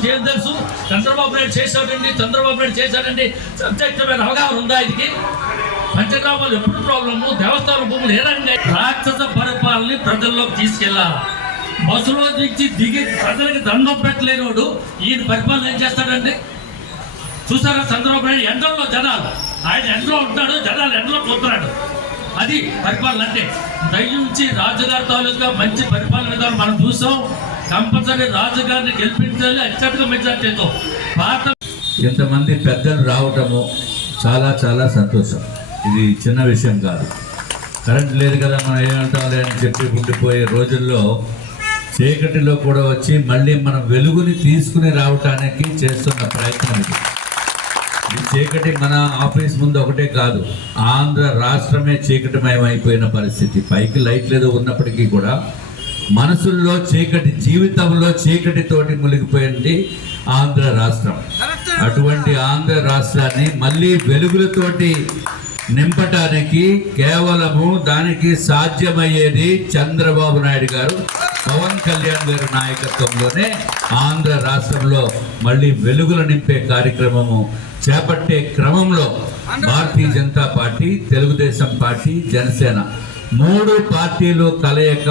గురించి ఏం తెలుసు? చంద్రబాబు నాయుడు చేశాడండి సబ్జెక్టుమైన అవగాహన ఉందా? ఇది పంచగ్రామాలు ఎప్పుడు ప్రాబ్లము, దేవస్థానం భూములు ఏ రంగా రాక్షస పరిపాలనని ప్రజల్లోకి తీసుకెళ్లాలి. బస్సులో దిగి ప్రజలకి దండం పెట్టలేనివాడు ఈయన పరిపాలన ఏం చేస్తాడండి? చూసారా చంద్రబాబు నాయుడు ఎండల్లో జనాలు, ఆయన ఎండలో ఉంటున్నాడు, జనాలు ఎండలో చూస్తున్నాడు. అది పరిపాలన అంటే. దయించి రాజుగారి తాలూకా మంచి పరిపాలన విధానం మనం చూసాం. కంపల్సరీ రాజుగారిని గెలిపించాలి అత్యధిక మెజార్టీతో. పాత ఇంతమంది పెద్దలు రావటము చాలా చాలా సంతోషం. ఇది చిన్న విషయం కాదు. కరెంట్ లేదు కదా మనం ఏమంటాంలే అని చెప్పి ఉండిపోయే రోజుల్లో చీకటిలో కూడా వచ్చి మళ్ళీ మనం వెలుగుని తీసుకుని రావటానికి చేస్తున్న ప్రయత్నం ఇది. ఈ చీకటి మన ఆఫీస్ ముందు ఒకటే కాదు, ఆంధ్ర రాష్ట్రమే చీకటిమయం అయిపోయిన పరిస్థితి. పైకి లైట్ లేదు ఉన్నప్పటికీ కూడా మనసుల్లో చీకటి, జీవితంలో చీకటితోటి మునిగిపోయింది ఆంధ్ర రాష్ట్రం. అటువంటి ఆంధ్ర రాష్ట్రాన్ని మళ్ళీ వెలుగులతోటి నింపటానికి కేవలము దానికి సాధ్యమయ్యేది చంద్రబాబు నాయుడు గారు, పవన్ కళ్యాణ్ గారి నాయకత్వంలోనే ఆంధ్ర రాష్ట్రంలో మళ్ళీ వెలుగులు నింపే కార్యక్రమము చేపట్టే క్రమంలో భారతీయ జనతా పార్టీ, తెలుగుదేశం పార్టీ, జనసేన 3 పార్టీలు కలయిక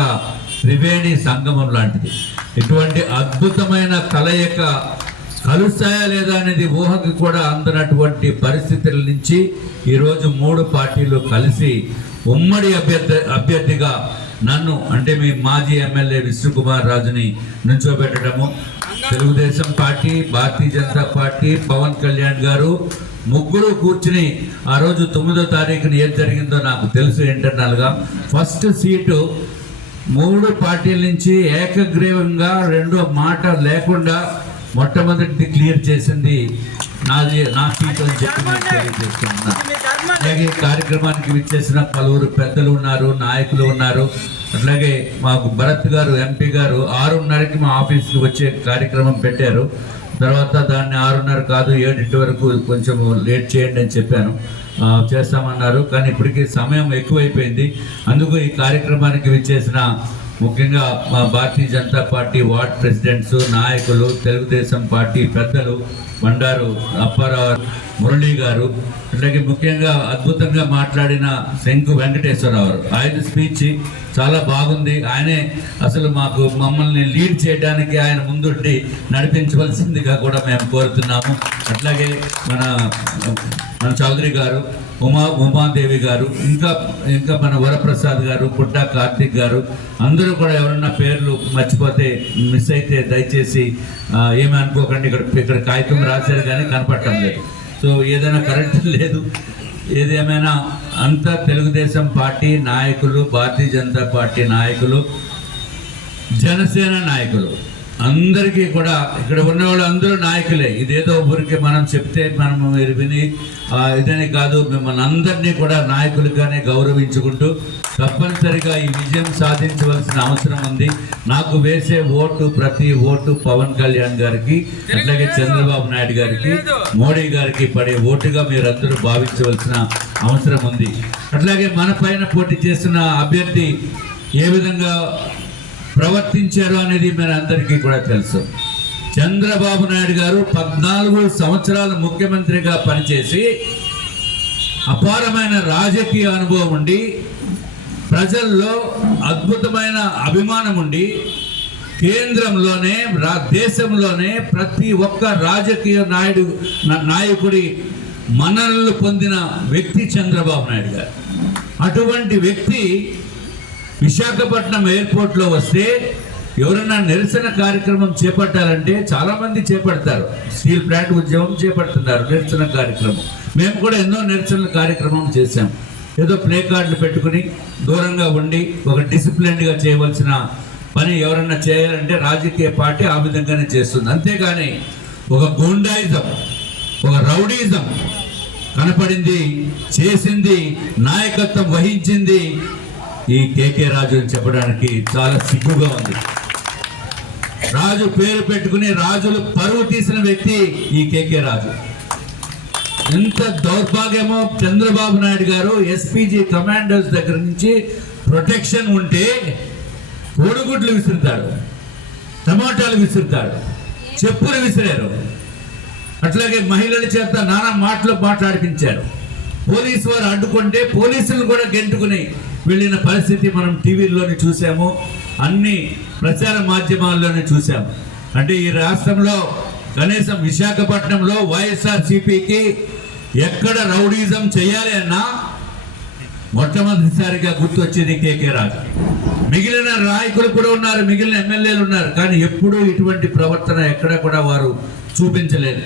త్రివేణి సంగమం లాంటిది. ఇటువంటి అద్భుతమైన కలయిక కలుస్తాయా లేదా అనేది ఊహకి కూడా అందనటువంటి పరిస్థితుల నుంచి ఈరోజు 3 పార్టీలు కలిసి ఉమ్మడి అభ్యర్థిగా నన్ను, అంటే మీ మాజీ ఎమ్మెల్యే విష్ణుకుమార్ రాజుని నుంచోబెట్టడము, తెలుగుదేశం పార్టీ, భారతీయ జనతా పార్టీ, పవన్ కళ్యాణ్ గారు ముగ్గురు కూర్చుని ఆ రోజు 9వ తారీఖున ఏం జరిగిందో నాకు తెలుసు. ఇంటర్నల్గా ఫస్ట్ సీటు 3 పార్టీల నుంచి ఏకగ్రీవంగా రెండో మాట లేకుండా మొట్టమొదటి క్లియర్ చేసింది నా సీటు అని చెప్పి నేను తెలియజేస్తున్నా. అలాగే కార్యక్రమానికి విచ్చేసిన పలువురు పెద్దలు ఉన్నారు, నాయకులు ఉన్నారు. అట్లాగే మాకు భరత్ గారు, ఎంపీ గారు 6:30కి మా ఆఫీస్కి వచ్చే కార్యక్రమం పెట్టారు. తర్వాత దాన్ని 6:30 కాదు 7 వరకు కొంచెం లేట్ చేయండి అని చెప్పాను. చేస్తామన్నారు. కానీ ఇప్పటికీ సమయం ఎక్కువైపోయింది. అందుకు ఈ కార్యక్రమానికి విచ్చేసిన ముఖ్యంగా మా Bharatiya Janata party ward presidents, నాయకులు, తెలుగుదేశం పార్టీ పెద్దలు, బండారు అప్పారావు, మురళీ గారు, అట్లాగే ముఖ్యంగా అద్భుతంగా మాట్లాడిన శంకు వెంకటేశ్వరరావు, ఆయన స్పీచ్ చాలా బాగుంది. ఆయనే అసలు మమ్మల్ని లీడ్ చేయడానికి ఆయన ముందుండి నడిపించవలసిందిగా కూడా మేము కోరుతున్నాము. అట్లాగే మన చౌదరి గారు, ఉమాదేవి గారు, ఇంకా మన వరప్రసాద్ గారు, పుట్టా కార్తిక్ గారు, అందరూ కూడా ఎవరన్నా పేర్లు మర్చిపోతే, మిస్ అయితే దయచేసి ఏమీ అనుకోకండి. ఇక్కడ కాగితం రాశారు కానీ కనపడటం లేదు. సో ఏదైనా కరెక్ట్ లేదు. ఏదేమైనా అంతా తెలుగుదేశం పార్టీ నాయకులు, భారతీయ జనతా పార్టీ నాయకులు, జనసేన నాయకులు అందరికీ కూడా ఇక్కడ ఉన్న వాళ్ళు అందరూ నాయకులే. ఇదేదో ఊరికి మనం చెప్తే మనం విని ఇదని కాదు, మిమ్మల్ని అందరినీ కూడా నాయకులుగానే గౌరవించుకుంటూ తప్పనిసరిగా ఈ విజయం సాధించవలసిన అవసరం ఉంది. నాకు వేసే ఓటు, ప్రతి ఓటు పవన్ కళ్యాణ్ గారికి, అట్లాగే చంద్రబాబు నాయుడు గారికి, మోడీ గారికి పడే ఓటుగా మీరందరూ భావించవలసిన అవసరం ఉంది. అట్లాగే మన పైన పోటీ చేస్తున్న అభ్యర్థి ఏ విధంగా ప్రవర్తించారు అనేది మన అందరికీ కూడా తెలుసు. చంద్రబాబు నాయుడు గారు 14 సంవత్సరాలు ముఖ్యమంత్రిగా పనిచేసి అపారమైన రాజకీయ అనుభవం ఉండి, ప్రజల్లో అద్భుతమైన అభిమానం ఉండి, కేంద్రంలోనే దేశంలోనే ప్రతి ఒక్క రాజకీయ నాయకుడి మన్ననలు పొందిన వ్యక్తి చంద్రబాబు నాయుడు గారు. అటువంటి వ్యక్తి విశాఖపట్నం ఎయిర్పోర్ట్లో వస్తే ఎవరన్నా నిరసన కార్యక్రమం చేపట్టాలంటే చాలామంది చేపడతారు. స్టీల్ ప్లాంట్ ఉద్యమం చేపడుతున్నారు, నిరసన కార్యక్రమం. మేము కూడా ఎన్నో నిరసన కార్యక్రమం చేశాం. ఏదో ప్లే కార్డులు పెట్టుకుని దూరంగా ఉండి ఒక డిసిప్లిన్డ్గా చేయవలసిన పని ఎవరన్నా చేయాలంటే రాజకీయ పార్టీ ఆ విధంగానే చేస్తుంది. అంతేగాని ఒక గూండాయిజం, ఒక రౌడీజం కనపడింది, చేసింది, నాయకత్వం వహించింది ఈ కేకే రాజు అని చెప్పడానికి చాలా సిగ్గుగా ఉంది. రాజు పేరు పెట్టుకుని రాజులు పరువు తీసిన వ్యక్తి ఈ కేకే రాజు. ఎంత దౌర్భాగ్యమో, చంద్రబాబు నాయుడు గారు ఎస్పీజీ కమాండర్స్ దగ్గర నుంచి ప్రొటెక్షన్ ఉంటే కోడిగుడ్లు విసురుతాడు, టమాటాలు విసురుతాడు. చెప్పులు విసిరారు. అట్లాగే మహిళల చేత నానా మాటలు మాట్లాడిపించారు. పోలీసు వారు అడ్డుకుంటే పోలీసులు కూడా గెంటుకుని వెళ్ళిన పరిస్థితి మనం టీవీల్లోనే చూసాము, అన్ని ప్రచార మాధ్యమాల్లోనే చూసాము. అంటే ఈ రాష్ట్రంలో కనీసం విశాఖపట్నంలో వైఎస్ఆర్సీపీకి ఎక్కడ రౌడీజం చేయాలి అన్నా మొట్టమొదటిసారిగా గుర్తొచ్చేది కేకే రాజు. మిగిలిన నాయకులు కూడా ఉన్నారు, మిగిలిన ఎమ్మెల్యేలు ఉన్నారు, కానీ ఎప్పుడూ ఇటువంటి ప్రవర్తన ఎక్కడ కూడా వారు చూపించలేదు.